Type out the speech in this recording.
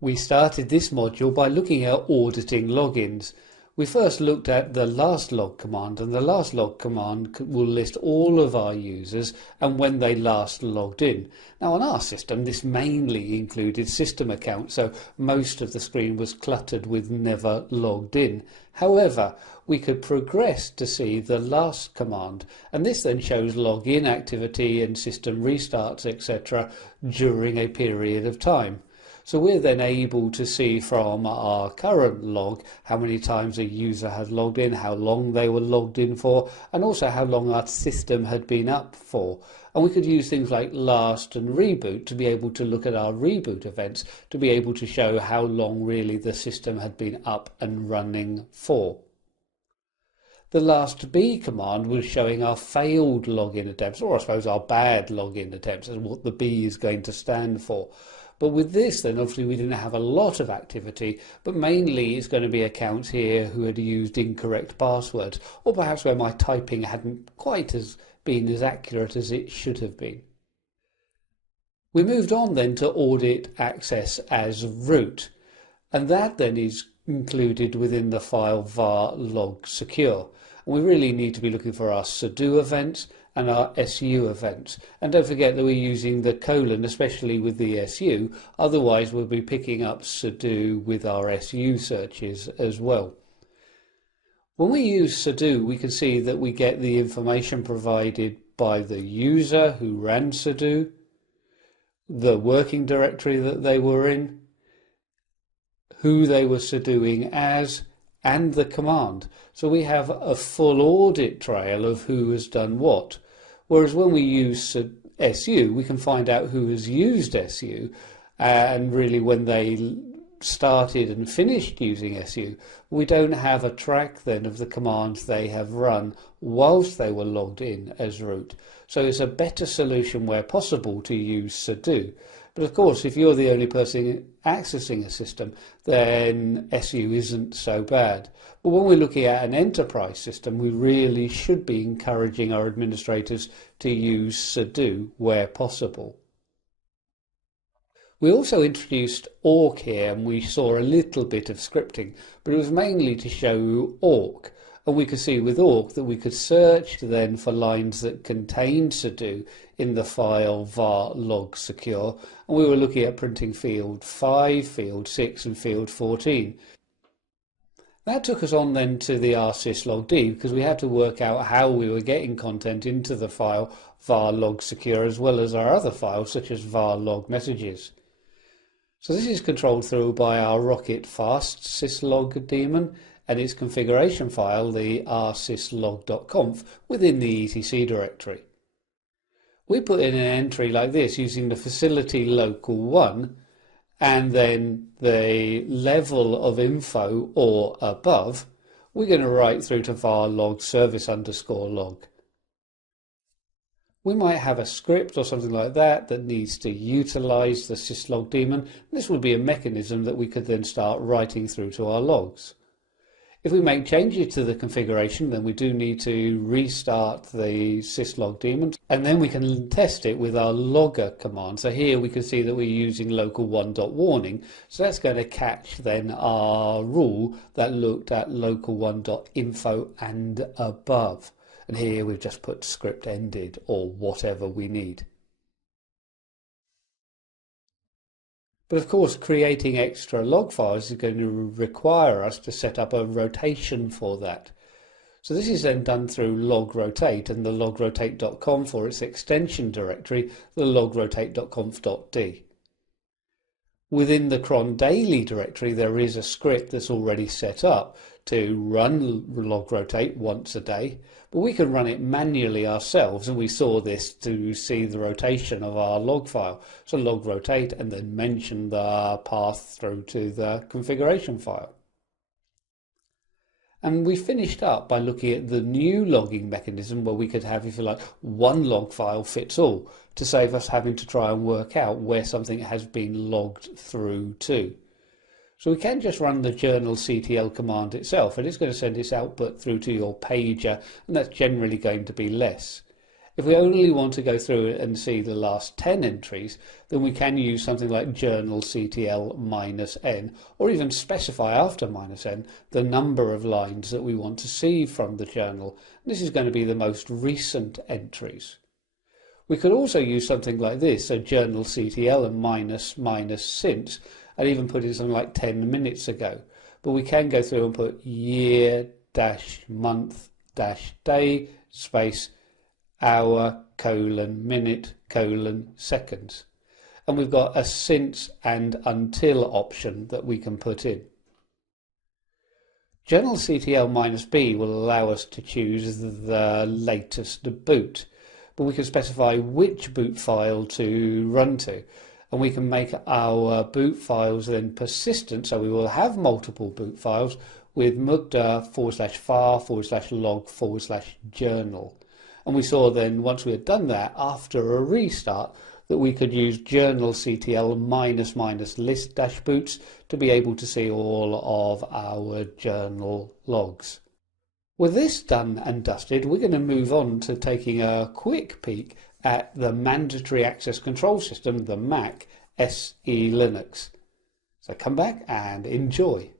We started this module by looking at auditing logins. We first looked at the last log command, and the last log command will list all of our users and when they last logged in. Now on our system this mainly included system accounts, so most of the screen was cluttered with never logged in. However, we could progress to see the last command, and this then shows login activity and system restarts, etc. during a period of time. So we're then able to see from our current log how many times a user has logged in, how long they were logged in for, and also how long our system had been up for. And we could use things like last and reboot to be able to look at our reboot events, to be able to show how long really the system had been up and running for. The last B command was showing our failed login attempts, or I suppose our bad login attempts, and what the B is going to stand for. But with this then obviously we didn't have a lot of activity, but mainly it's going to be accounts here who had used incorrect passwords, or perhaps where my typing hadn't quite been as accurate as it should have been. We moved on then to audit access as root, and that then is included within the file var log secure. And we really need to be looking for our sudo events and our SU events. And don't forget that we're using the colon, especially with the SU, otherwise we'll be picking up sudo with our SU searches as well. When we use sudo, we can see that we get the information provided by the user who ran sudo, the working directory that they were in, who they were sudoing as, and the command. So we have a full audit trail of who has done what. Whereas when we use SU, we can find out who has used SU, and really when they started and finished using SU. We don't have a track then of the commands they have run whilst they were logged in as root. So it's a better solution where possible to use sudo. But of course, if you're the only person accessing a system, then SU isn't so bad. But when we're looking at an enterprise system, we really should be encouraging our administrators to use sudo where possible. We also introduced awk here, and we saw a little bit of scripting, but it was mainly to show awk. And we could see with awk that we could search then for lines that contained sudo in the file var log secure, and we were looking at printing field 5, field 6 and field 14. That took us on then to the rsyslogd, because we had to work out how we were getting content into the file var log secure as well as our other files such as var log messages. So this is controlled through by our rocket fast syslog daemon and its configuration file, the rsyslog.conf, within the etc directory. We put in an entry like this using the facility local 1 and then the level of info or above. We're going to write through to var log service underscore log. We might have a script or something like that that needs to utilize the syslog daemon. This would be a mechanism that we could then start writing through to our logs. If we make changes to the configuration, then we do need to restart the syslog daemon, and then we can test it with our logger command. So here we can see that we're using local 1.warning. So that's going to catch then our rule that looked at local 1.info and above. And here we've just put script ended or whatever we need. But of course, creating extra log files is going to require us to set up a rotation for that. So this is then done through logrotate and the logrotate.conf for its extension directory, the logrotate.conf.d. Within the cron daily directory, there is a script that's already set up to run logrotate once a day, but we can run it manually ourselves, and we saw this to see the rotation of our log file. So logrotate and then mention the path through to the configuration file. And we finished up by looking at the new logging mechanism where we could have, if you like, one log file fits all to save us having to try and work out where something has been logged through to. So we can just run the journalctl command itself, and it's going to send its output through to your pager, and that's generally going to be less. If we only want to go through it and see the last 10 entries, then we can use something like journal CTL -n, or even specify after -n the number of lines that we want to see from the journal. This is going to be the most recent entries. We could also use something like this, so journal CTL and minus since, and even put in something like 10 minutes ago. But we can go through and put year dash month dash day space hour minute seconds. And we've got a since and until option that we can put in. Journal CTL -b will allow us to choose the latest boot, but we can specify which boot file to run to, and we can make our boot files then persistent, so we will have multiple boot files with mukda/far/log/journal. And we saw then, once we had done that, after a restart, that we could use journal CTL -list-boots to be able to see all of our journal logs. With this done and dusted, we're going to move on to taking a quick peek at the mandatory access control system, the Mac SE Linux. So come back and enjoy.